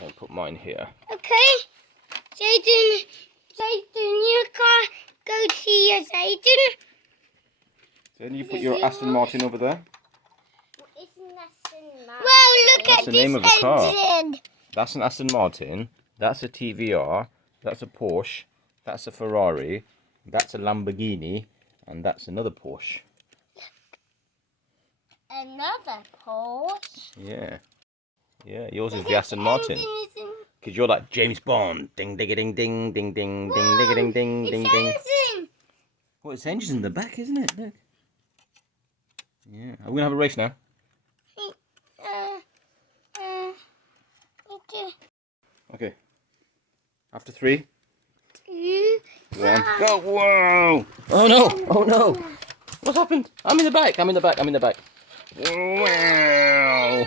I'll put mine here. Okay. Zayden, your car. Go see your Zayden. Then you put your Aston Martin over there. Well, look That's at the this name of the car. engine. That's an Aston Martin. That's a TVR. That's a Porsche. That's a Ferrari. That's a Lamborghini. And that's another Porsche. Another Porsche. Yeah. Yeah, yours is the Aston Martin. Because you're like James Bond. Ding, ding, ding, ding, ding, ding, ding, ding, ding, ding, ding, ding. Well, its engine's in the back, isn't it? Look. Yeah. Are we going to have a race now? Okay. After 3, 2, 1, go! Whoa! Oh no! Oh no! What's happened? I'm in the back. I'm in the back. I'm in the back. Wow!